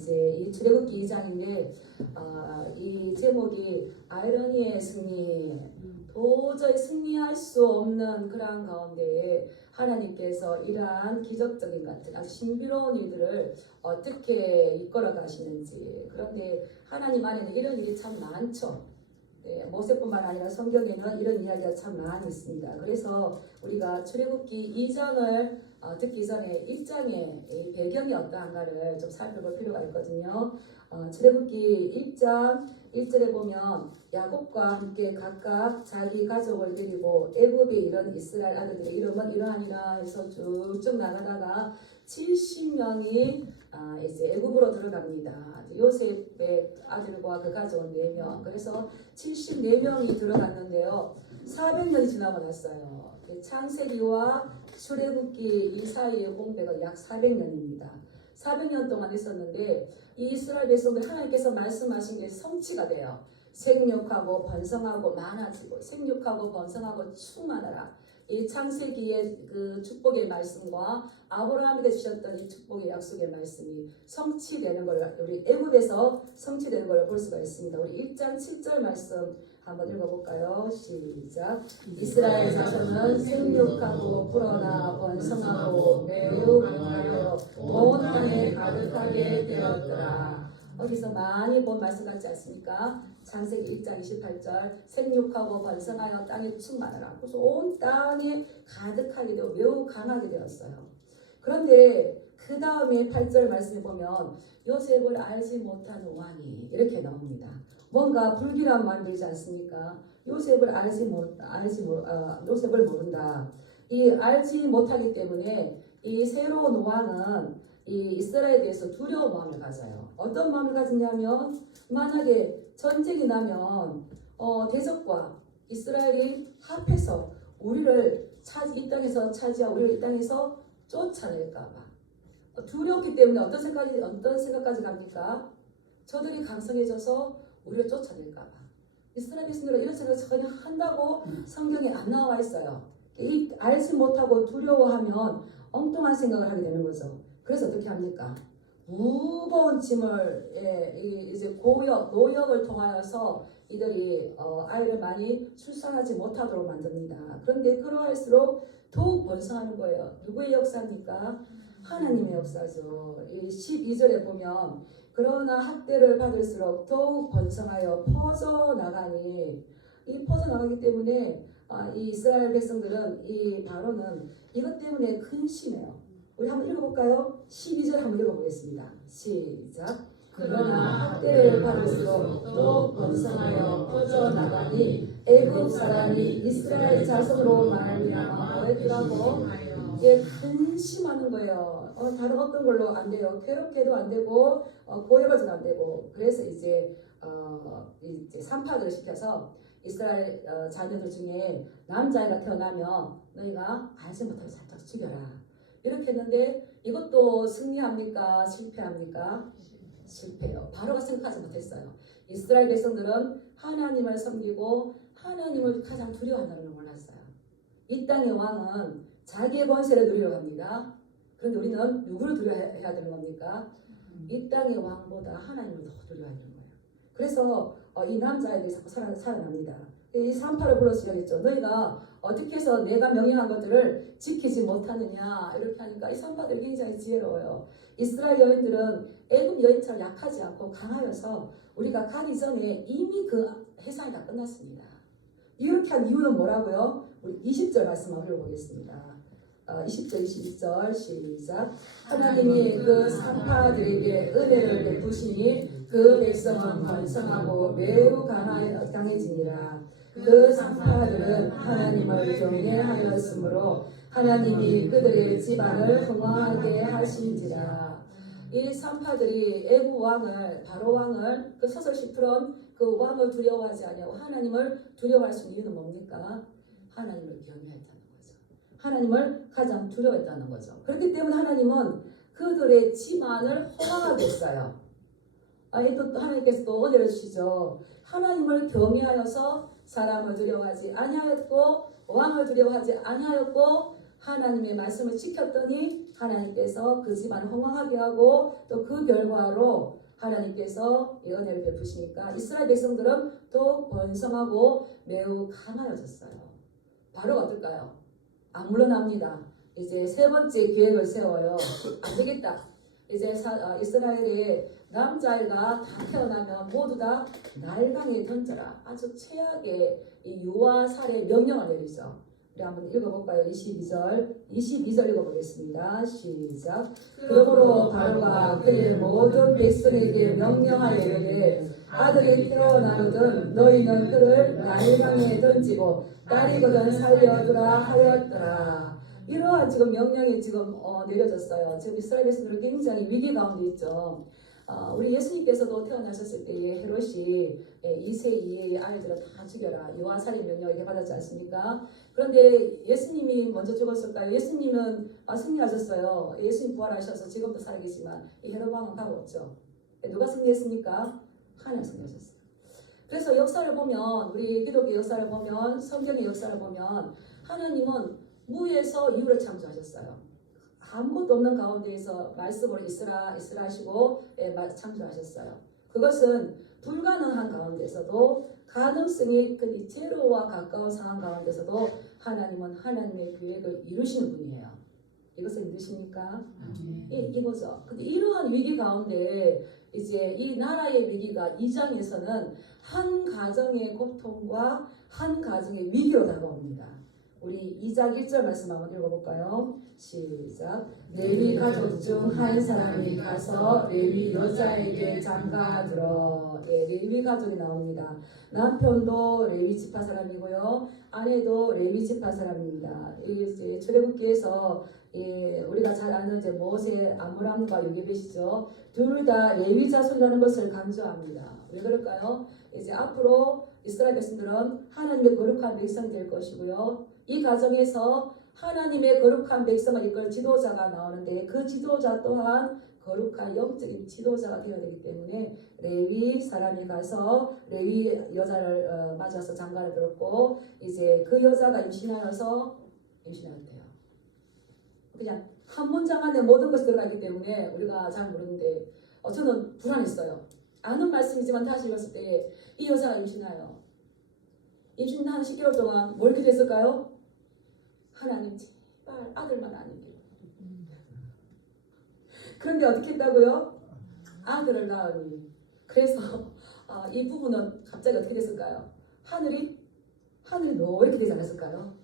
이제 이 출애굽기 2장인데 이 제목이 아이러니의 승리. 도저히 승리할 수 없는 그러한 가운데에 하나님께서 이러한 기적적인 같은 아주 신비로운 일들을 어떻게 이끌어 가시는지. 그런데 하나님 안에는 이런 일이 참 많죠. 네, 모세뿐만 아니라 성경에는 이런 이야기가 참 많이 있습니다. 그래서 우리가 출애굽기 2장을 듣기 전에 1장의 배경이 어떠한가를 좀 살펴볼 필요가 있거든요. 출애굽기 1장 1절에 보면 야곱과 함께 각각 자기 가족을 데리고 애굽에 이른 이스라엘 아들들의 이름은 이러하니라 해서 쭉쭉 나가다가 70명이 이제 애굽으로 들어갑니다. 요셉의 아들과 그 가족 4명. 그래서 74명이 들어갔는데요. 400년이 지나고 났어요. 창세기와 출애굽기 이 사이의 공백은 약 400년입니다. 400년 동안 있었는데 이 이스라엘 백성들 하나님께서 말씀하신 게 성취가 돼요. 생육하고 번성하고 많아지고 생육하고 번성하고 충만하라. 이 창세기의 그 축복의 말씀과 아브라함에게 주셨던 이 축복의 약속의 말씀이 성취되는 걸 우리 애굽에서 성취되는 걸 볼 수가 있습니다. 우리 1장 7절 말씀 한번 읽어볼까요? 시작. 이스라엘 자손은 생육하고 불어나 번성하고 매우 강하여 온 땅에 가득하게 되었더라. 어디서 많이 본 말씀 같지 않습니까? 창세기 1장 28절 생육하고 번성하여 땅에 충만하라. 그래서 온 땅에 가득하게 되고 매우 강하게 되었어요. 그런데 그 다음에 8절 말씀에 보면 요셉을 알지 못하는 왕이 이렇게 나옵니다. 뭔가 불길한 마음이 들지 않습니까? 요셉을 요셉을 모른다. 이 알지 못하기 때문에 이 새로운 왕은 이 이스라엘에 대해서 두려운 마음을 가져요. 어떤 마음을 가지냐면 만약에 전쟁이 나면 대적과 이스라엘이 합해서 우리를 이 땅에서 차지하고 우리를 이 땅에서 쫓아낼까봐 두렵기 때문에 어떤 생각까지 갑니까? 저들이 강성해져서 우리를 쫓아낼까봐. 이스라엘 백성들은 이런 생각을 전혀 한다고 성경에 안 나와 있어요. 이 알지 못하고 두려워하면 엉뚱한 생각을 하게 되는 거죠. 그래서 어떻게 합니까? 무거운 짐을 이제 노역을 통하여서 이들이 아이를 많이 출산하지 못하도록 만듭니다. 그런데 그러할수록 더욱 번성하는 거예요. 누구의 역사입니까? 하나님의 역사죠. 이 12절에 보면 그러나 학대를 받을수록 더욱 번성하여 퍼져나가니 이 퍼져나가기 때문에 이 이스라엘 백성들은 이 바로는 이것 때문에 근심해요. 우리 한번 읽어볼까요? 12절 한번 읽어보겠습니다. 시작. 그러나 학대를 받을수록 더욱 번성하여 퍼져나가니 애굽 사람이 이스라엘 자손으로 말미암아 뭐했더라고? 예, 근심하는 거예요. 다른 어떤 걸로 안 돼요. 괴롭게도 안 되고 고역어도 안 되고. 그래서 이제 산파들을 시켜서 이스라엘 자녀들 중에 남자애가 태어나면 너희가 알지 못하게 살짝 죽여라. 이렇게 했는데 이것도 승리합니까? 실패합니까? 실패요. 바로가 생각하지 못했어요. 이스라엘 백성들은 하나님을 섬기고 하나님을 가장 두려워한다는 걸 몰랐어요. 이 땅의 왕은 자기의 권세를 누리려 합니다. 그런데 우리는 누구를 두려워해야 되는 겁니까? 이 땅의 왕보다 하나님을 더 두려워해야 되는 거예요. 그래서 이 남자애들이 자꾸 살아납니다. 이 산파를 불러서 이야기했죠. 너희가 어떻게 해서 내가 명령한 것들을 지키지 못하느냐 이렇게 하니까 이 산파들이 굉장히 지혜로워요. 이스라엘 여인들은 애굽 여인처럼 약하지 않고 강하여서 우리가 가기 전에 이미 그 해상이 다 끝났습니다. 이렇게 한 이유는 뭐라고요? 우리 20절 말씀 한번 읽어보겠습니다. 20절 22절 시작. 하나님이 그 산파들에게 은혜를 베푸시니 그 백성은 번성하고 매우 강해지니라. 그 산파들은 하나님을 경외하였으므로 하나님이 그들의 집안을 흥왕하게 하신지라. 이 산파들이 애굽 왕을 바로 왕을 그 서서 10%는 그 왕을 두려워하지 아니하고 하나님을 두려워할 수 있는 이유는 뭡니까? 하나님을 경외했다는 거죠. 하나님을 가장 두려워했다는 거죠. 그렇기 때문에 하나님은 그들의 집안을 허락하게 했어요. 또 하나님께서 또 은혜를 주시죠. 하나님을 경외하여서 사람을 두려워하지 아니하였고 왕을 두려워하지 아니하였고 하나님의 말씀을 지켰더니 하나님께서 그 집안을 건강하게 하고 또 그 결과로 하나님께서 이 은혜를 베푸시니까 이스라엘 백성들은 또 번성하고 매우 강하여졌어요. 바로 어떨까요? 물러납니다. 이제 세 번째 계획을 세워요. 안 되겠다. 이제 이스라엘의 남자아이가 다 태어나면 모두 다 날강에 던져라. 아주 최악의 이 유아 살해 명령을 내리죠. 우리 한번 읽어볼까요? 22절 읽어보겠습니다. 시작. 그러므로 바로가 그의 모든 백성에게 명령하여 이르되 아들이 태어나거든 너희는 그를 날강에 던지고 딸이거든 살려두라 하였더라. 이러한 지금 명령이 지금 내려졌어요. 지금 이스라엘 백성들은 굉장히 위기 가운데 있죠. 우리 예수님께서도 태어나셨을 때에 헤롯이 2세 이하의 아이들을 다 죽여라 유아살인 명령을 이렇게 받았지 않습니까? 그런데 예수님이 먼저 죽었을까요? 예수님은 승리하셨어요. 예수님 부활하셔서 지금도 살아계시지만 이 헤롯 왕은 가고 없죠. 누가 승리했습니까? 하나님 승리하셨어요. 그래서 역사를 보면 우리 기독교 역사를 보면 성경의 역사를 보면 하나님은 무에서 유를 창조하셨어요. 아무것도 없는 가운데에서 말씀으로 있으라 하시고 창조하셨어요. 그것은 불가능한 가운데서도 가능성이 그 제로와 가까운 상황 가운데서도 하나님은 하나님의 계획을 이루시는 분이에요. 이것을 믿으십니까? 이거죠. 근데 이러한 위기 가운데 이제 이 나라의 위기가 2장에서는 한 가정의 고통과 한 가정의 위기로 다가옵니다. 우리 2장 1절 말씀 한번 읽어볼까요? 시작. 레위 가족 중 한 사람이 가서 레위 여자에게 장가들어. 레위 가족이 나옵니다. 남편도 레위 지파 사람이고요, 아내도 레위 지파 사람입니다. 이제 출애굽기에서 우리가 잘 아는 이제 모세, 아므람과 요게벳이죠. 둘 다 레위 자손이라는 것을 강조합니다. 왜 그럴까요? 이제 앞으로 이스라엘 백성들은 하나님의 거룩한 백성이 될 것이고요. 이 과정에서 하나님의 거룩한 백성을 이끌 지도자가 나오는데 그 지도자 또한 거룩한 영적인 지도자가 되어야 되기 때문에 레위 사람이 가서 레위 여자를 맞아서 장가를 들었고 이제 그 여자가 임신하여서 임신하였대요. 그냥 한 문장 안에 모든 것이 들어가기 때문에 우리가 잘 모르는데 저는 불안했어요. 아는 말씀이지만 다시 읽었을 때 이 여자가 임신하여 임신 한 10개월 동안 뭘 기도했을까요? 하나님 제발 아들만 아니기로. 그런데 어떻게 했다고요? 아들을 낳으니. 그래서 이 부분은 갑자기 어떻게 됐을까요? 하늘이 노랗게 되지 않았을까요?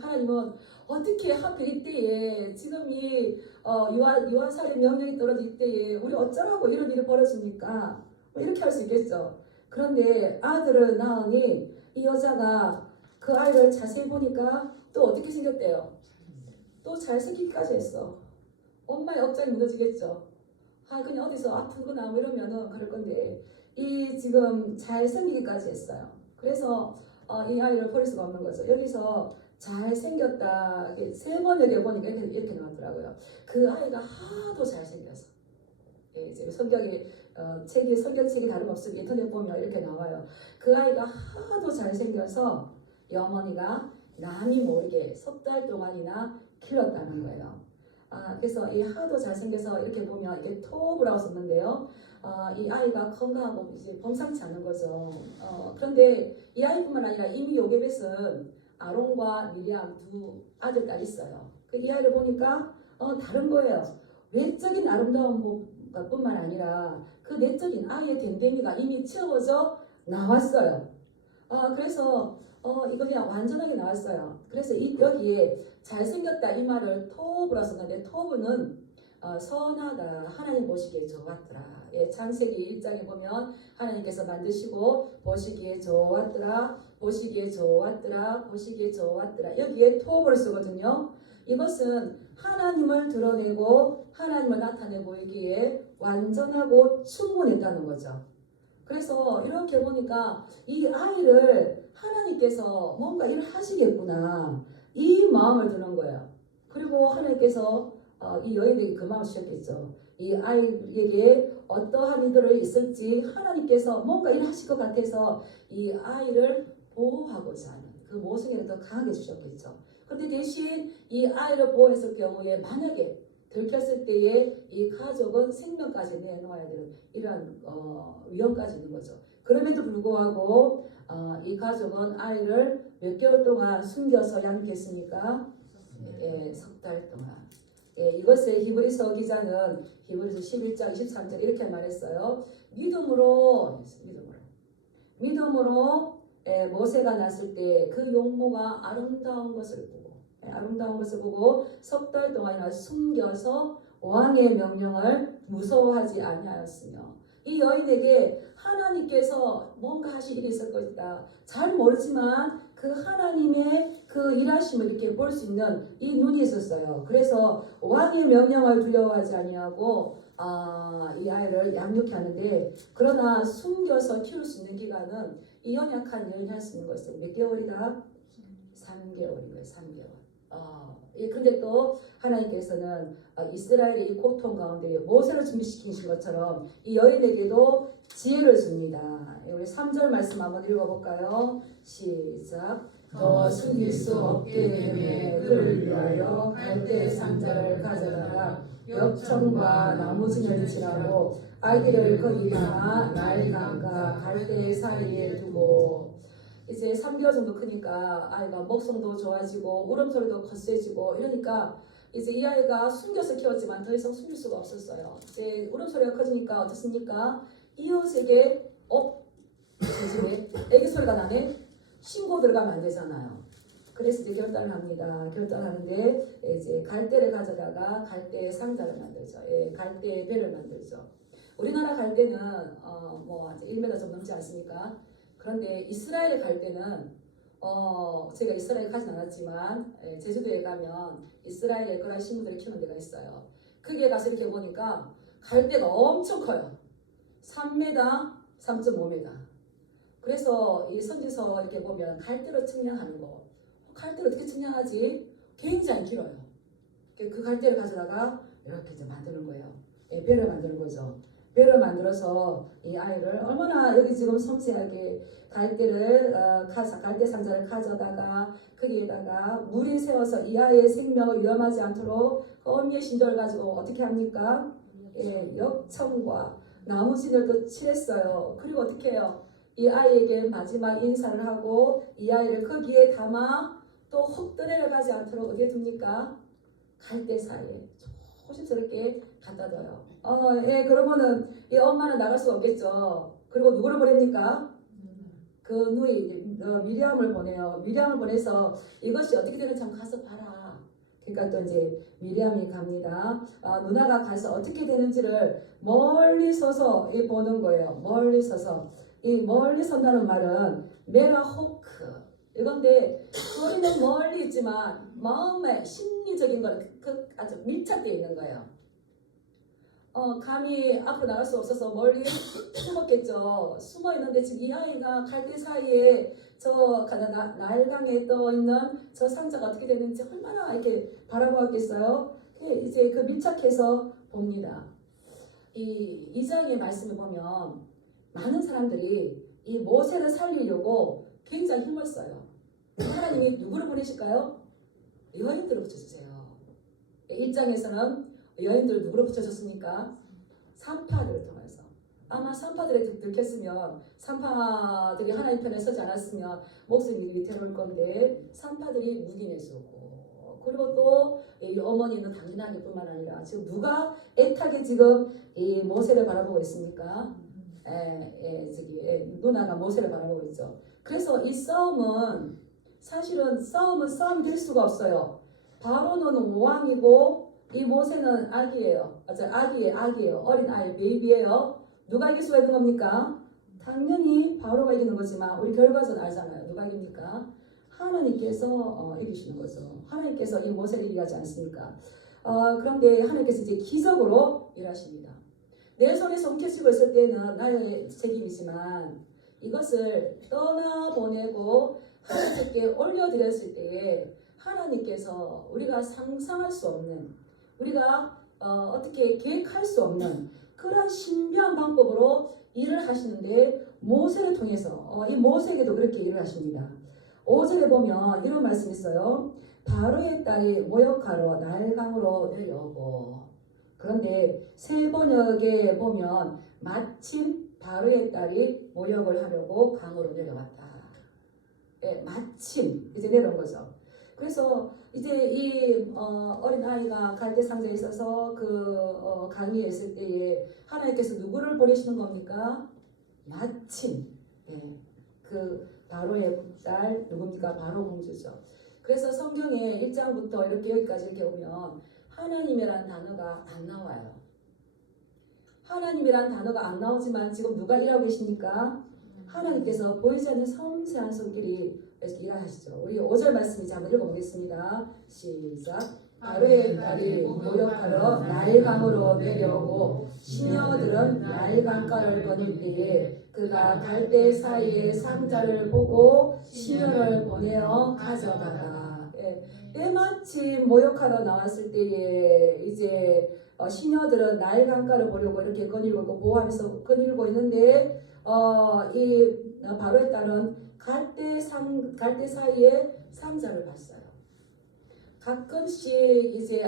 하나님은 어떻게 하필 이때에 지금 이 유아살인 명령이 떨어질 때에 우리 어쩌라고 이런 일이 벌어집니까? 이렇게 할 수 있겠죠. 그런데 아들을 낳으니 이 여자가 그 아이를 자세히 보니까 또 어떻게 생겼대요? 또 잘생기기까지 했어. 엄마의 억장이 무너지겠죠. 그냥 어디서 아프거나 뭐 이러면은 그럴 건데 이 지금 잘생기기까지 했어요. 그래서 이 아이를 버릴 수가 없는 거죠. 여기서 잘생겼다 세 번 여기 보니까 이렇게 나왔더라고요. 그 아이가 하도 잘생겨서 이제 성경에 성경책이 다름없으면 인터넷 보면 이렇게 나와요. 그 아이가 하도 잘생겨서 이 어머니가 남이 모르게 석 달 동안이나 길렀다는 거예요. 그래서 이 하도 잘생겨서 이렇게 보면 이게 토브라고 썼는데요. 이 아이가 건강하고 이제 범상치 않은 거죠. 그런데 이 아이뿐만 아니라 이미 요게벳은 아론과 미리암 두 아들, 딸이 있어요. 이 아이를 보니까 다른 거예요. 외적인 아름다운 것뿐만 아니라 그 내적인 아이의 됨됨이가 이미 채워져 나왔어요. 그래서 이거 그냥 완전하게 나왔어요. 그래서 여기에 잘생겼다 이 말을 토브라 썼는데 토브는 선하다, 하나님 보시기에 좋았더라. 창세기 1장에 보면 하나님께서 만드시고 보시기에 좋았더라, 보시기에 좋았더라, 보시기에 좋았더라. 여기에 토브를 쓰거든요. 이것은 하나님을 드러내고 하나님을 나타내 보이기에 완전하고 충분했다는 거죠. 그래서 이렇게 보니까 이 아이를 하나님께서 뭔가 일을 하시겠구나 이 마음을 드는 거예요. 그리고 하나님께서 이 여인에게 그 마음을 주셨겠죠. 이 아이에게 어떠한 이들이 있을지 하나님께서 뭔가 일을 하실 것 같아서 이 아이를 보호하고자 하는 그 모성애를 더 강하게 주셨겠죠. 근데 대신 이 아이를 보호했을 경우에 만약에 들켰을 때에 이 가족은 생명까지 내놓아야 되는 이러한 위험까지 있는 거죠. 그럼에도 불구하고 이 가족은 아이를 몇 개월 동안 숨겨서 양육했으니까 석 달 동안. 이것을 히브리서 기자는 히브리서 11장 23절 이렇게 말했어요. 믿음으로 모세가 났을 때 그 용모가 아름다운 것을 보고 석 달 동안이나 숨겨서 왕의 명령을 무서워하지 아니하였으며 이 여인에게 하나님께서 뭔가 하실 일이 있을 것이다. 잘 모르지만 그 하나님의 그 일하심을 이렇게 볼 수 있는 이 눈이 있었어요. 그래서 왕의 명령을 두려워하지 아니하고 이 아이를 양육해 하는데, 그러나 숨겨서 키울 수 있는 기간은 이 연약한 여인이 할 수 있는 것은 몇 개월이다? 3개월인 거예요. 3개월. 근데 또 하나님께서는 이스라엘의 이 고통 가운데 모세를 준비시키신 것처럼 이 여인에게도 지혜를 줍니다. 우리 3절 말씀 한번 읽어볼까요? 시작. 더 숨길 수 없게 되매 그를 위하여 갈대 상자를 가져다가 엽청과 나무진을 칠하고 아기를 거기 담아 나일강과 갈대 사이에 두고. 이제 3개월 정도 크니까 아이가 먹성도 좋아지고 울음소리도 거세지고 이러니까 이제 이 아이가 숨겨서 키웠지만 더 이상 숨길 수가 없었어요. 이제 울음소리가 커지니까 어떻습니까? 이웃에게 제 집에 애기 소리가 나네? 신고 들어가면 안 되잖아요. 그래서 이제 결단을 합니다. 결단하는데 이제 갈대를 가져다가 갈대 상자를 만들죠. 갈대 배를 만들죠. 우리나라 갈대는 뭐 1m 좀 넘지 않습니까? 그런데 이스라엘에 갈 때는 제가 이스라엘 가진 않았지만 제주도에 가면 이스라엘에 그런 식물들을 키우는 데가 있어요. 거기에 가서 이렇게 보니까 갈대가 엄청 커요. 3m, 3.5m. 그래서 이 선지서 이렇게 보면 갈대로 측량하는 거. 갈대를 어떻게 측량하지? 굉장히 길어요. 그 갈대를 가져다가 이렇게 이제 만드는 거예요. 배를 만드는 거죠. 배를 만들어서 이 아이를 얼마나 여기 지금 섬세하게 갈대 상자를 가져다가 거기에다가 물이 세워서 이 아이의 생명을 위험하지 않도록 어미의 신조를 가지고 어떻게 합니까? 엽청과 나무진을 칠했어요. 그리고 어떻게 해요? 이 아이에게 마지막 인사를 하고 이 아이를 거기에 담아 또 헛되레를 가지 않도록 어디에 둡니까? 갈대 사이에 조심스럽게 갖다 둬요. 그러면은 이 엄마는 나갈 수 없겠죠. 그리고 누구를 보냅니까? 그 누이 미리암을 보내요. 미리암을 보내서 이것이 어떻게 되는지 한번 가서 봐라. 그러니까 또 이제 미리암이 갑니다. 누나가 가서 어떻게 되는지를 멀리 서서 보는 거예요. 멀리 서서. 이 멀리 선다는 말은 메가호크 이건데 소리는 멀리 있지만 마음의 심리적인 건 아주 밀착되어 있는 거예요. 감히 앞으로 나갈 수 없어서 멀리 숨었겠죠. 숨어 있는데 지금 이 아이가 갈대 사이에 저 나일강에 떠 있는 저 상자가 어떻게 되는지 얼마나 이렇게 바라보았겠어요. 이제 그 밀착해서 봅니다. 이 장의 말씀을 보면 많은 사람들이 이 모세를 살리려고 굉장히 힘을 써요. 하나님이 누구를 보내실까요? 여인들을 붙여주세요. 1장에서는 여인들을 누구로 붙여줬습니까? 산파들을 통해서. 아마 산파들에 들켰으면 산파들이 하나님 편에 서지 않았으면 목숨이 위태로울 건데 산파들이 묵인해주고, 그리고 또 이 어머니는 당연하게 뿐만 아니라 지금 누가 애타게 지금 이 모세를 바라보고 있습니까? 누나가 모세를 바라보고 있죠. 그래서 이 싸움은 사실은 싸움이 될 수가 없어요. 바로는 왕이고 이 모세는 아기예요. 아기예요. 어린 아이, 베이비예요. 누가 이길 수가 있는 겁니까? 당연히 바로가 이기는 거지만 우리 결과는 알잖아요. 누가 이깁니까? 하나님께서 이기시는 거죠. 하나님께서 이 모세를 이기하지 않습니까? 그런데 하나님께서 이제 기적으로 일하십니다. 내 손에 손 켜지고 있을 때는 나의 책임이지만 이것을 떠나보내고 하나님께 올려드렸을 때에 하나님께서 우리가 상상할 수 없는, 우리가 어떻게 계획할 수 없는 그런 신비한 방법으로 일을 하시는데 모세를 통해서 이 모세에게도 그렇게 일을 하십니다. 5절에 보면 이런 말씀이 있어요. 바로의 딸이 모욕하러 나일강으로 내려오고, 그런데 새 번역에 보면 마침 바로의 딸이 모욕을 하려고 강으로 내려왔다. 예, 마침 이제 내려온 거죠. 그래서 이제 이 어린 아이가 갈대 상자에 있어서 그 강에 있을 때에 하나님께서 누구를 보내시는 겁니까? 마침 그 바로의 딸 누굽니까? 바로 공주죠. 그래서 성경에 1장부터 이렇게 여기까지 이렇게 오면 하나님이라는 단어가 안 나와요. 하나님이라는 단어가 안 나오지만 지금 누가 일하고 계십니까? 하나님께서 보이지 않는 섬세한 손길이 일하시죠. 우리 5절 말씀 이제 한번 읽어보겠습니다. 시작. 바로의 딸이 모욕하러 나일강으로 내려오고 시녀들은 나일강가를 거닐 때에 그가 갈대 사이에 상자를 보고 시녀를 보내어 가져가라. 때마침 모욕하러 나왔을 때에 이제 시녀들은 나일강가를 보려고 이렇게 거닐고 있고 보호하면서 거닐고 있는데 이 바로의 딸은 갈대 사이에 상자를 봤어요. 가끔씩 이제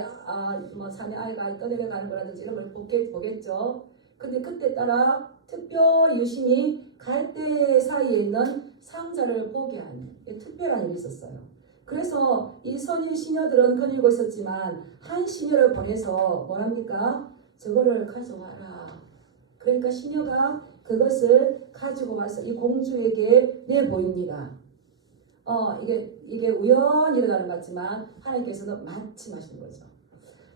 뭐 산에 아이가 떠내려가는 거라든지 이런 걸 보겠죠. 근데 그때 따라 특별히 유심히 갈대 사이에 있는 상자를 보게 하는 특별한 일이 있었어요. 그래서 이 선인 시녀들은 거닐고 있었지만 한 시녀를 보내서 뭐랍니까? 저거를 가져와라. 그러니까 시녀가 그것을 가지고 와서 이 공주에게 내보입니다. 이게 우연히 일어나는 것 같지만 하나님께서는 마침 하시는 거죠.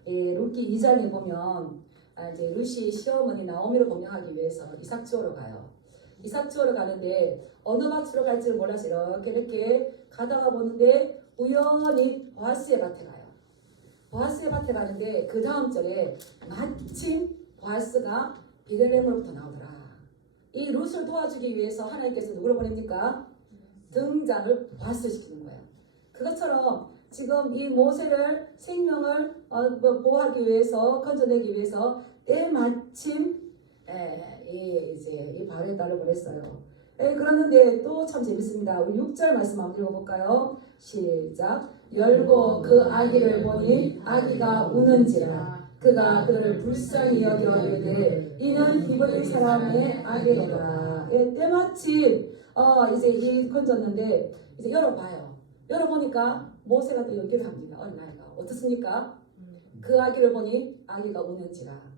룻기 2장에 보면 이제 룻이 시어머니 나오미를 공경하기 위해서 이삭 주우러 가요. 이삭 주우러 가는데 어느 밭으로 갈지를 몰라서 이렇게 가다가 보는데 우연히 보아스의 밭에 가요. 보아스의 밭에 가는데 그 다음 절에 마침 보아스가 베들레헴으로부터 나오더라. 이 룻을 도와주기 위해서 하나님께서 누구를 보냅니까? 등장을 보아스시키는 거예요. 그것처럼 지금 이 모세를 생명을 보호하기 위해서 건져내기 위해서 때마침 이 바로의 딸을 보냈어요. 그러는데 또 참 재밌습니다. 우리 6절 말씀 한번 읽어볼까요? 시작. 열고 그 아기를 보니 아기가 우는지라 그가 그를 불쌍히 여겨 이르되 이는 히브리 사람의 아기로다. 때마침 이제 이 건졌는데 이제 열어봐요. 열어보니까 모세가 또 연기를 합니다. 어린아이가 어떻습니까? 그 아기를 보니 아기가 우는지라.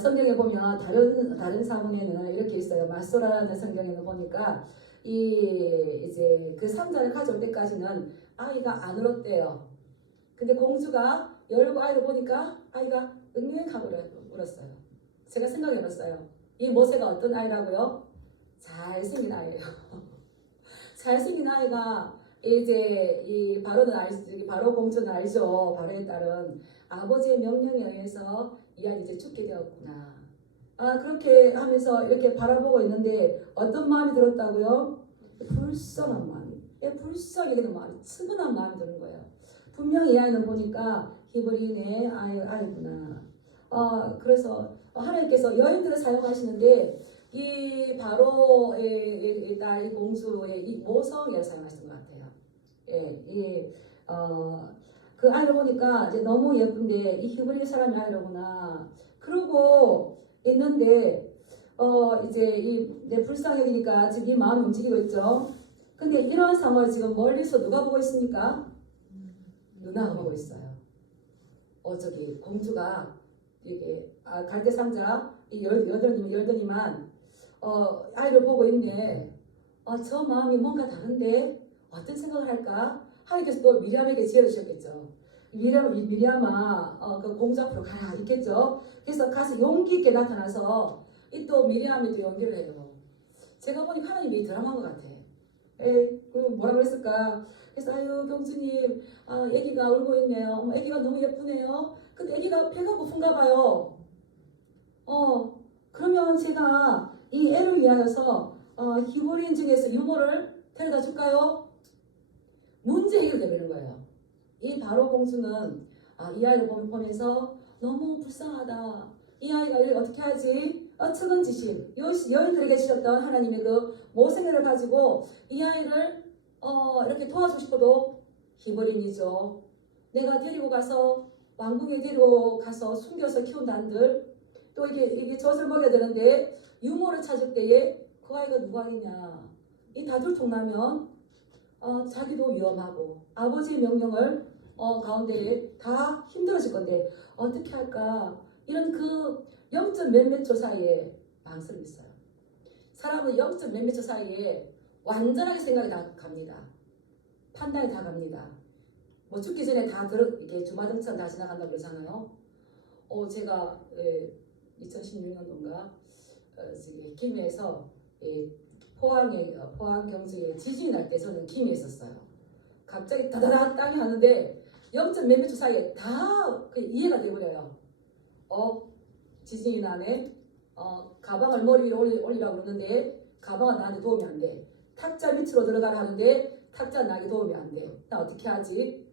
성경에 보면 다른 사문에는 이렇게 있어요. 마소라라는 성경에는 보니까 이제 그 상자를 가져올 때까지는 아이가 안 울었대요. 근데 공주가 열고 아이를 보니까 아이가 응애하고 울었어요. 제가 생각해봤어요. 이 모세가 어떤 아이라고요? 잘생긴 아이예요. 잘생긴 아이가 이제 이 바로 공주는 알죠. 바로의 딸은 아버지의 명령에 의해서 이 아이 이제 죽게 되었구나. 그렇게 하면서 이렇게 바라보고 있는데 어떤 마음이 들었다고요? 불쌍한 마음이. 불쌍히 여기는 마음이, 측은한 마음이 드는 거예요. 분명히 이 아이는 보니까 히브리인의 아이구나. 그래서 하나님께서 여인들을 사용하시는데 이 바로의 딸, 이 공주의 이 모성애를 사용하시는 것 같아요. 그 아이를 보니까 이제 너무 예쁜데 이 히브리 사람의 아이로구나. 그러고 있는데 이제 내 불쌍히 여기니까 지금 이 마음이 움직이고 있죠. 근데 이런 상황을 지금 멀리서 누가 보고 있습니까? 누나가 보고 있어요. 저기 공주가 이게 갈대 상자 열더니만 아이를 보고 있네. 저 마음이 뭔가 다른데 어떤 생각을 할까? 하나님께서 또 미리암에게 지혜를 주셨겠죠. 미리암아 그 공주 앞으로 가라 있겠죠. 그래서 가서 용기 있게 나타나서 이 또 미리암이 또 연기를 해요. 제가 보니까 하나님이 드라마인 것 같아. 뭐라고 했을까? 그래서 아유 경주님 애기가 울고 있네요. 애기가 너무 예쁘네요. 근데 애기가 배가 고픈가 봐요. 그러면 제가 이 애를 위하여서 히브리인 중에서 유모를 데려다 줄까요? 문제 해결되는 거예요. 이 바로 공주는 이 아이를 보면서 너무 불쌍하다. 이 아이가 어떻게 하지? 측은지심, 여인들에게 주셨던 하나님의 그 모생애를 가지고 이 아이를 이렇게 도와주고 싶어도 히브린이죠. 내가 데리고 가서 왕궁에 데리고 가서 숨겨서 키운 단들 또 이게 젖을 먹여야 되는데 유모를 찾을 때에 그 아이가 누가 하겠냐. 이 다툴통 나면 자기도 위험하고 아버지의 명령을 가운데 다 힘들어질 건데 어떻게 할까. 이런 그 0. 몇몇 초 사이에 망설임이 있어요. 사람은 0. 몇몇 초 사이에 완전하게 생각이 다 갑니다. 판단이 다 갑니다. 뭐 죽기 전에 다 이렇게 주마등처럼 다 지나간다고 그러잖아요. 제가 2016년도인가 김해에서 포항 경주에 지진이 날 때 저는 김해에 있었어요. 갑자기 다다다 땅이 하는데 0. 몇몇 초 사이에 다 이해가 돼버려요. 지진이 나네. 가방을 머리 위로 올리라고 그러는데 가방은 나한테 도움이 안 돼. 탁자 밑으로 들어가라 하는데 탁자 나에게 도움이 안 돼. 나 어떻게 하지?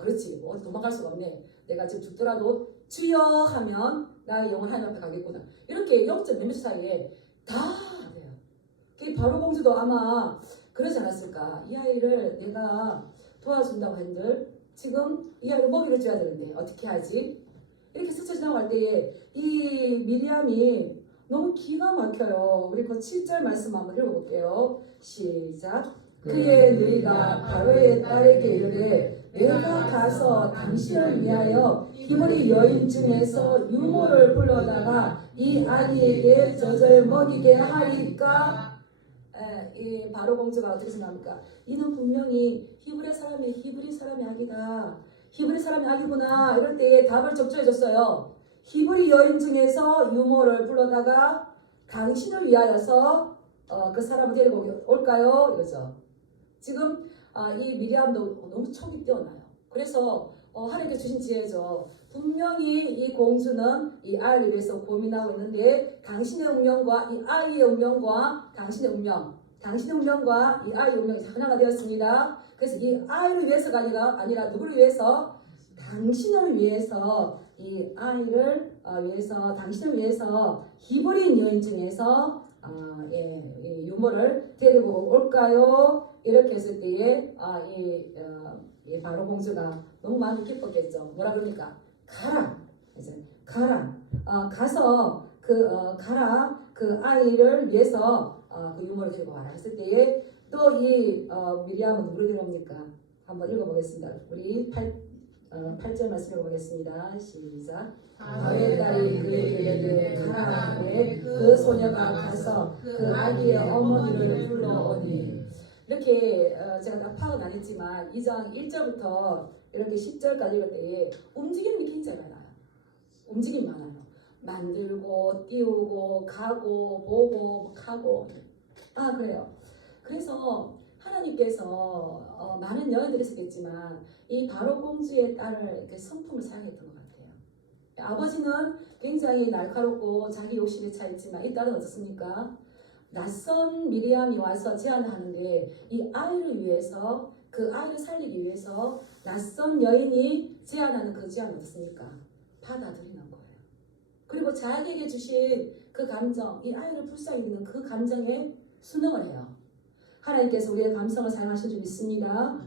그렇지. 어디 도망갈 수가 없네. 내가 지금 죽더라도 주여 하면 나의 영혼 하나님 앞에 가겠구나. 이렇게 0. 몇몇 초 사이에 다 돼요. 바로 공주도 아마 그러지 않았을까. 이 아이를 내가 도와준다고 한들 지금 이 아이를 먹이를 줘야 되는데 어떻게 하지? 이렇게 스쳐 지나갈 때에 이 미리암이 너무 기가 막혀요. 우리 그 7절 말씀 한번 읽어볼게요. 시작. 그의 너희가 바로의 딸에게 이르되 내가 가서 당신을 위하여 히브리 여인 중에서 유모를 불러다가 이 아이에게 젖을 먹이게 하리까. 이 바로 공주가 어떻게 생각합니까? 이는 분명히 히브리 사람의 아기다. 히브리 사람의 아기구나. 이럴 때에 답을 적절해줬어요. 히브리 여인 중에서 유모를 불러다가 당신을 위하여서 그 사람을 데리고 올까요? 이러죠. 지금 이 미리암도 너무 촉이 뛰어나요. 그래서 하나님께 주신 지혜죠. 분명히 이 공주는 이 아이를 위해서 고민하고 있는데 당신의 운명과 이 아이의 운명과 당신의 운명과 이 아이의 운명이 하나가 되었습니다. 그래서 이 아이를 위해서가 아니라 누구를 위해서? 당신을 위해서 이 아이를 위해서 당신을 위해서 히브리인 여인 중에서 이 유모를 데리고 올까요? 이렇게 했을 때에 이 바로 공주가 너무 마음이 기뻤겠죠. 뭐라 그러니까 가라. 이제 가라. 가서 가라. 그 아이를 위해서 그 유모를 데리고 와라 했을 때에 또 이 미리암은 누구를 데려옵니까? 한번 읽어보겠습니다. 우리 8절 말씀 읽어보겠습니다. 시작. 바로의 딸이 그에게 이르되 가라 하되 그 소녀가 가서 그 아기의 어머니를 불러오니. 이렇게 제가 다 파악은 안 했지만 2장 1절부터 이렇게 10절까지 읽을 때에 움직임이 굉장히 많아요. 움직임이 많아요. 만들고 띄우고 가고 보고 하고 그래요. 그래서 하나님께서 많은 여인들이 있었겠지만 이 바로 공주의 딸을 이렇게 성품을 사용했던 것 같아요. 아버지는 굉장히 날카롭고 자기 욕심에 차 있지만 이 딸은 어떻습니까? 낯선 미리암이 와서 제안을 하는데 이 아이를 위해서 그 아이를 살리기 위해서 낯선 여인이 제안하는 그 제안은 어떻습니까? 받아들이는 거예요. 그리고 자기에게 주신 그 감정, 이 아이를 불쌍히 여기는 그 감정에 순응을 해요. 하나님께서 우리의 감성을 사용하실 줄 믿습니다.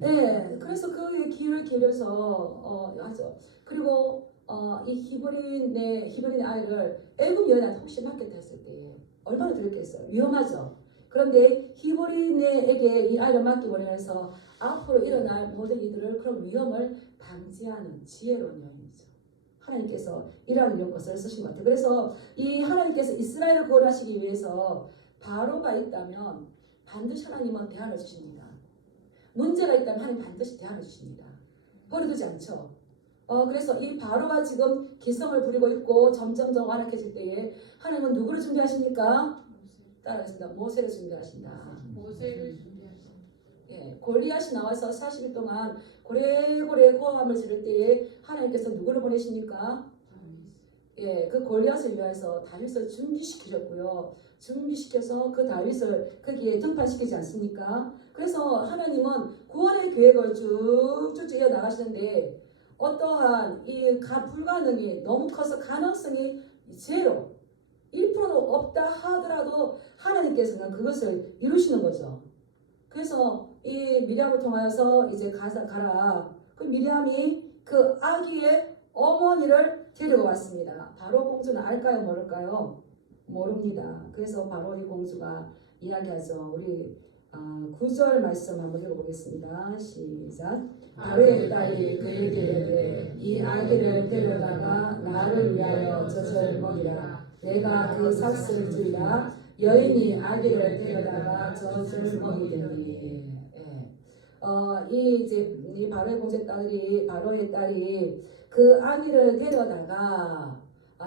네, 그래서 그의 귀를 기울여서 하죠. 그리고 이 히브린 아이를 애굽 여인한테 혹시 맡겠다 했을 때 얼마나 들었겠어요? 위험하죠. 그런데 히브리네에게 이 아이를 맡기버리면서 앞으로 일어날 모든 이들을 그런 위험을 방지하는 지혜로운 여인이죠. 하나님께서 이러한 것을 쓰신 것 같아요. 그래서 이 하나님께서 이스라엘을 구원하시기 위해서 바로가 있다면 반드시 하나님은 대안을 주십니다. 문제가 있다면 하나님 반드시 대안을 주십니다. 버려두지 않죠. 그래서 이 바로가 지금 기성을 부리고 있고 점점점 완악해질 때에 하나님은 누구를 준비하십니까? 따라하겠습니다. 모세를 준비하신다. 모세를 준비하신다. 예, 골리앗이 나와서 40일 동안 고래고래 고함을 지를 때에 하나님께서 누구를 보내십니까? 예, 그 골리앗을 위해서 다윗을 준비시키셨고요. 준비시켜서 그 다윗을 거기에 등판시키지 않습니까? 그래서 하나님은 구원의 계획을 쭉쭉 이어 나가시는데 어떠한 이 불가능이 너무 커서 가능성이 제로 1%도 없다 하더라도 하나님께서는 그것을 이루시는 거죠. 그래서 이 미리암을 통하여서 이제 가라. 그 미리암이 그 아기의 어머니를 데리고 왔습니다. 바로 공주는 알까요, 모를까요? 모릅니다. 그래서 바로 이 공주가 이야기하죠. 우리 9절 말씀 한번 읽어보겠습니다. 시작. 바로의 딸이 그에게 이르되 이 아기를 데려다가 나를 위하여 젖을 먹이라. 내가 그 삭슬을 주리라. 여인이 아기를 데려다가 젖을 먹이더니. 이 바로의 공주의 딸이 그 아기를 데려다가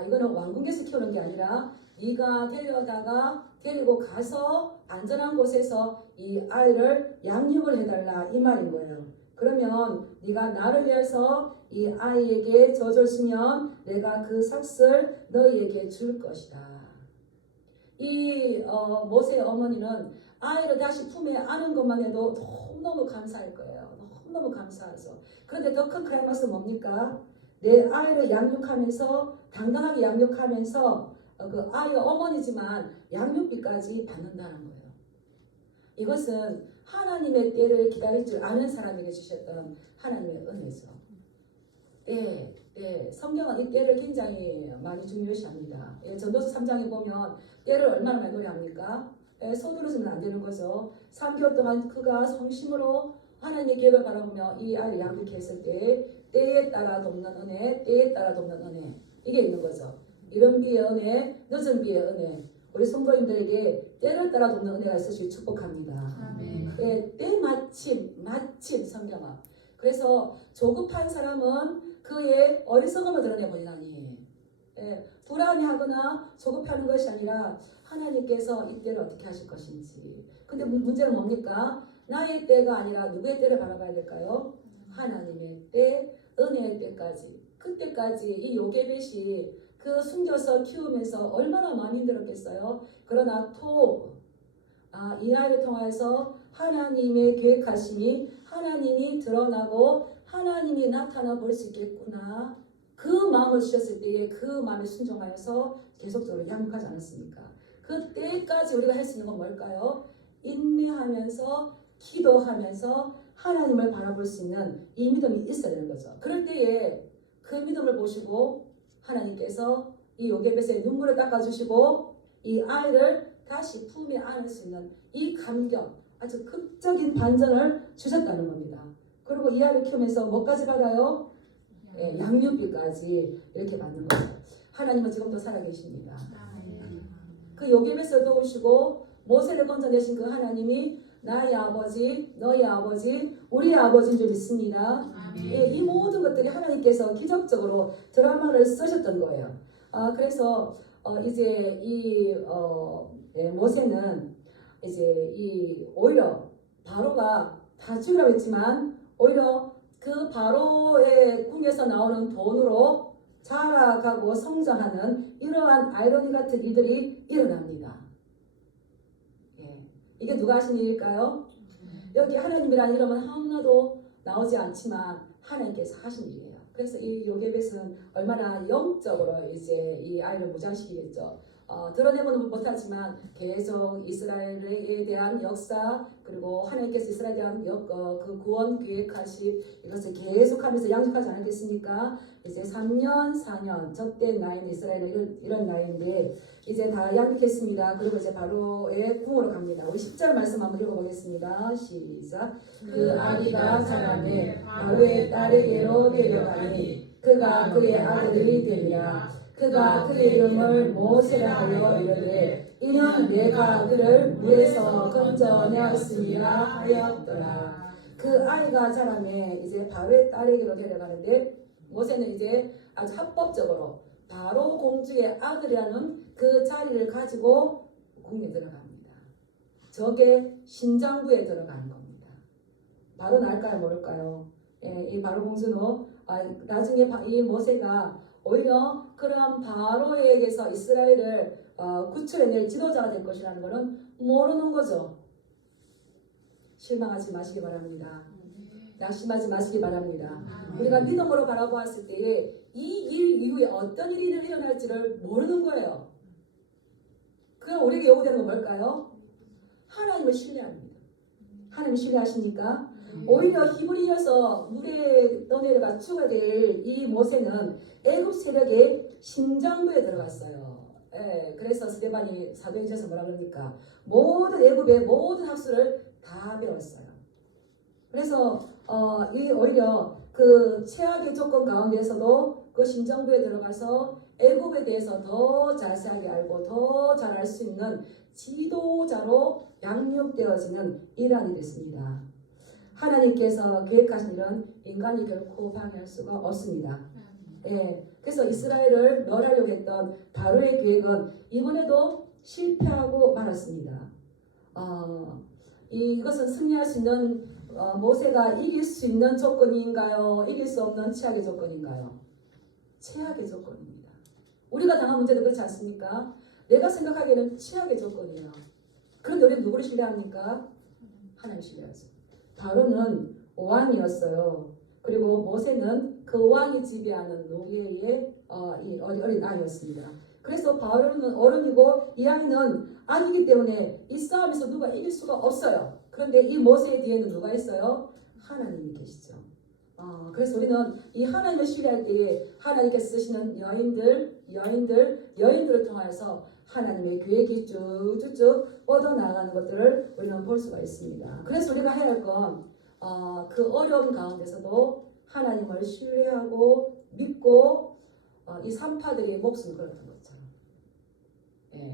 이거는 왕궁에서 키우는 게 아니라 네가 데리고 가서 안전한 곳에서 이 아이를 양육을 해달라 이 말인 거예요. 그러면 네가 나를 위해서 이 아이에게 젖을 주면 내가 그 삭슬 너희에게 줄 것이다. 이 모세의 어머니는 아이를 다시 품에 안은 것만 해도 너무너무 감사할 거예요. 너무너무 감사해서. 그런데 더 큰 클라이막스는 뭡니까? 내 아이를 양육하면서 당당하게 양육하면서 그 아이가 어머니지만 양육비까지 받는다는 거예요. 이것은 하나님의 때를 기다릴 줄 아는 사람에게 주셨던 하나님의 은혜죠. 성경은 이 때를 굉장히 많이 중요시합니다. 전도서 3장에 보면 때를 얼마나 많이 노래합니까? 서두르지면 안 되는 거죠. 3개월 동안 그가 성심으로 하나님의 계획을 바라보며 이 아이를 양육했을 때 때에 따라 돕는 은혜, 때에 따라 돕는 은혜 이게 있는 거죠. 이른 비의 은혜, 늦은 비의 은혜. 우리 성도님들에게 때를 따라 돕는 은혜가 있으시길 축복합니다. 때 마침 성경은. 그래서 조급한 사람은 그의 어리석음을 드러내보리나니 불안해하거나 조급하는 것이 아니라 하나님께서 이 때를 어떻게 하실 것인지. 근데 문제는 뭡니까? 나의 때가 아니라 누구의 때를 바라봐야 될까요? 하나님의 때, 은혜의 때까지. 그때까지 이 요게벳이 그 숨겨서 키우면서 얼마나 마음이 힘들었겠어요. 그러나 이 아이를 통해서 하나님의 계획하심이 하나님이 드러나고 하나님이 나타나 볼 수 있겠구나. 그 마음을 주셨을 때에 그 마음에 순종하여서 계속적으로 양육하지 않았습니까? 그 때까지 우리가 할 수 있는 건 뭘까요? 인내하면서 기도하면서 하나님을 바라볼 수 있는 이 믿음이 있어야 되는 거죠. 그럴 때에 그 믿음을 보시고 하나님께서 이 요게벳의 눈물을 닦아주시고 이 아이를 다시 품에 안을 수 있는 이 감격, 아주 극적인 반전을 주셨다는 겁니다. 그리고 이 아이를 키우면서 뭐까지 받아요? 양육비까지 이렇게 받는 거죠. 하나님은 지금도 살아계십니다. 그 요게벳을 도우시고 모세를 건져내신 그 하나님이 나의 아버지, 너의 아버지, 우리의 아버지인 줄 믿습니다. 이 모든 것들이 하나님께서 기적적으로 드라마를 쓰셨던 거예요. 그래서 이제 모세는 이제 오히려 바로가 다 죽이라고 했지만 오히려 그 바로의 궁에서 나오는 돈으로 자라가고 성장하는 이러한 아이러니 같은 일들이 일어납니다. 이게 누가 하신 일일까요? 여기 하나님이라는 이름은 하나도 나오지 않지만 하나님께서 하신 일이에요. 그래서 이 요게벳은 얼마나 영적으로 이제 이 아이를 무장시키겠죠. 드러내고는 못하지만 계속 이스라엘에 대한 역사 그리고 하나님께서 이스라엘에 대한 그 구원 계획하신 이것을 계속하면서 양육하지 않았겠습니까? 이제 3년, 4년 저때 나이는 이스라엘은 이런 나이인데 이제 다 양육했습니다. 그리고 이제 바로의 궁으로 갑니다. 우리 10절 말씀 한번 읽어보겠습니다. 시작. 그 아기가 자라매 바로의 딸에게로 데려가니 그가 그의 아들이 되리라. 그가 그의 이름을 모세라 하여 이르되 이는 내가 그를 물에서 건져내었음이라 하였더라. 그 아이가 자라매 이제 바로의 딸에게로 데려가는데 모세는 이제 아주 합법적으로 바로 공주의 아들이라는 그 자리를 가지고 궁에 들어갑니다. 적의 심장부에 들어가는 겁니다. 바로 날까요 모를까요? 이 바로 공주는 나중에 이 모세가 오히려 그런 바로에게서 이스라엘을 구출해낼 지도자가 될 것이라는 것은 모르는 거죠. 실망하지 마시기 바랍니다. 낙심하지 마시기 바랍니다. 우리가 믿음으로 바라보았을 때에 이 일 이후에 어떤 일이 일어날지를 모르는 거예요. 그럼 우리에게 요구되는 건 뭘까요? 하나님을 신뢰합니다. 하나님 신뢰하십니까? 오히려 히브리여서 물에 떠내려가 죽어야 될 이 모세는 애굽 세력의 심장부에 들어갔어요. 예, 그래서 스데반이 사도행전에서 뭐라 그럽니까? 모든 애굽의 모든 학술을 다 배웠어요. 그래서 이 오히려 그 최악의 조건 가운데서도 그 심정부에 들어가서 애굽에 대해서 더 자세하게 알고 더 잘 알 수 있는 지도자로 양육되어지는 일환이 됐습니다. 하나님께서 계획하신 일은 인간이 결코 방해할 수가 없습니다. 예, 그래서 이스라엘을 멸하려고 했던 바로의 계획은 이번에도 실패하고 말았습니다. 이것은 승리할 수 있는 모세가 이길 수 있는 조건인가요? 이길 수 없는 최악의 조건인가요? 최악의 조건입니다. 우리가 당한 문제도 그렇지 않습니까? 내가 생각하기에는 최악의 조건이에요. 그런데 우리는 누구를 신뢰합니까? 하나님 신뢰하죠. 바로는 왕이었어요. 그리고 모세는 그 왕이 지배하는 노예의 어린 아이였습니다. 그래서 바로는 어른이고 이 아이는 아기이기 때문에 이 싸움에서 누가 이길 수가 없어요. 그런데 이 모세의 뒤에는 누가 있어요? 하나님이 계시죠. 그래서 우리는 이 하나님을 신뢰할 때에 하나님께서 쓰시는 여인들을 통해서 하나님의 계획이 쭉쭉쭉 뻗어나가는 것들을 우리는 볼 수가 있습니다. 그래서 우리가 해야 할 건 그 어려운 가운데서도 하나님을 신뢰하고 믿고 이 산파들의 목숨을 걸었던 것처럼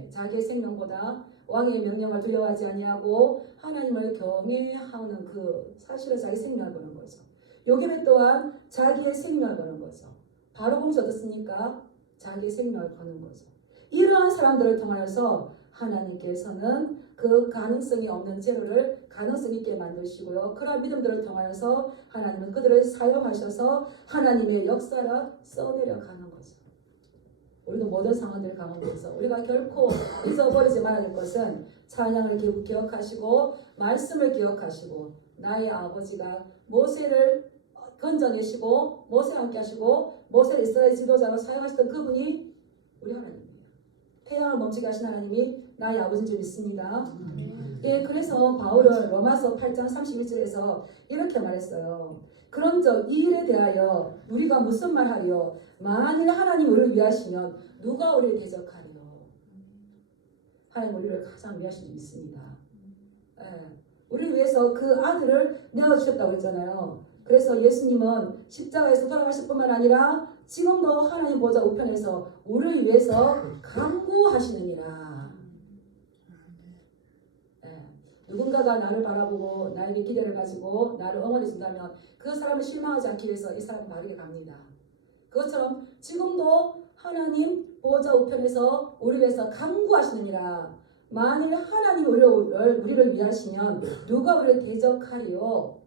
자기의 생명보다 왕의 명령을 두려워하지 아니하고 하나님을 경외하는 그 사실은 자기 생명을 거는 거죠. 요괴벳 또한 자기의 생명을 거는 거죠. 바로 공주 어떻습니까? 자기의 생명을 거는 거죠. 이러한 사람들을 통하여서 하나님께서는 그 가능성이 없는 재료를 가능성 있게 만드시고요. 그러한 믿음들을 통하여서 하나님은 그들을 사용하셔서 하나님의 역사를 써내려가는 거죠. 우리도 모든 상황들 가운데서 우리가 결코 잊어버리지 말아야 될 것은 찬양을 기억하시고 말씀을 기억하시고 나의 아버지가 모세를 건져내시고 모세와 함께 하시고 모세를 이스라엘 지도자로 사용하셨던 그분이 우리 하나님입니다. 태양을 멈추게 하신 하나님이 나의 아버지인 줄 믿습니다. 예, 그래서 바울은 로마서 8장 31절에서 이렇게 말했어요. 그런즉 이 일에 대하여 우리가 무슨 말하리요? 만일 하나님 우리를 위하시면 누가 우리를 대적하리요? 하나님 우리를 가장 위하시는 줄 믿습니다. 예, 우리를 위해서 그 아들을 내어주셨다고 했잖아요. 그래서 예수님은 십자가에서 돌아가실 뿐만 아니라 지금도 하나님 보좌 우편에서 우리를 위해서 간구하시느니라. 누군가가 나를 바라보고 나에게 기대를 가지고 나를 응원해 준다면 그 사람을 실망하지 않기 위해서 이 사람은 바르게 갑니다. 그것처럼 지금도 하나님 보좌 우편에서 우리를 위해서 간구하시느니라. 만일 하나님 우리를 위하시면 누가 우리를 대적하리요?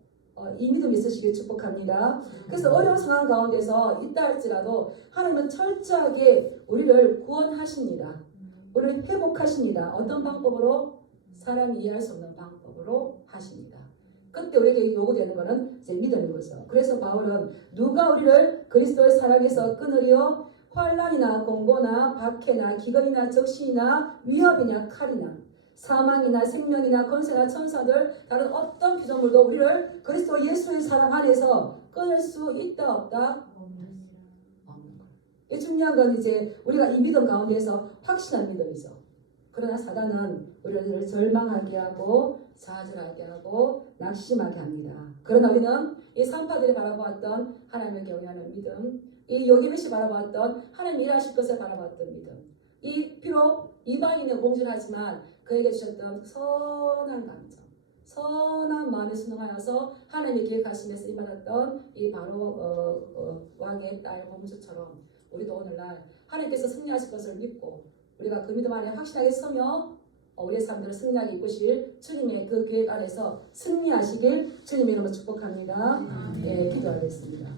이 믿음 있으시길 축복합니다. 그래서 어려운 상황 가운데서 있다 할지라도 하나님은 철저하게 우리를 구원하십니다. 우리를 회복하십니다. 어떤 방법으로? 사람이 이해할 수 없는 방법으로 하십니다. 그때 우리에게 요구되는 것은 이제 믿음인 거죠. 그래서 바울은 누가 우리를 그리스도의 사랑에서 끊으리요? 환난이나 공고나 박해나 기근이나 적신이나 위협이나 칼이나 사망이나 생명이나 권세나 천사들 다른 어떤 피조물도 우리를 그리스도 예수의 사랑 안에서 끊을 수 있다 없다? 없는 거예요. 이 중요한 건 이제 우리가 이 믿음 가운데서 확신한 믿음이죠. 그러나 사단은 우리를 절망하게 하고 좌절하게 하고 낙심하게 합니다. 그러나 우리는 이 산파들이 바라보았던 하나님을 경외하는 믿음, 이 요기벳이 바라보았던 하나님 일하실 것을 바라보았던 믿음, 이 비록 이방인의 공주를 하지만 그에게 주셨던 선한 감정, 선한 마음에 순응하여서 하나님의 계획하심에 쓰임받았던 이 바로 왕의 딸 공주처럼 우리도 오늘날 하나님께서 승리하실 것을 믿고 우리가 그 믿음 안에 확실하게 서며 우리의 삶들을 승리하게 이끄실 주님의 그 계획 안에서 승리하시길 주님의 이름으로 축복합니다. 예, 기도하겠습니다.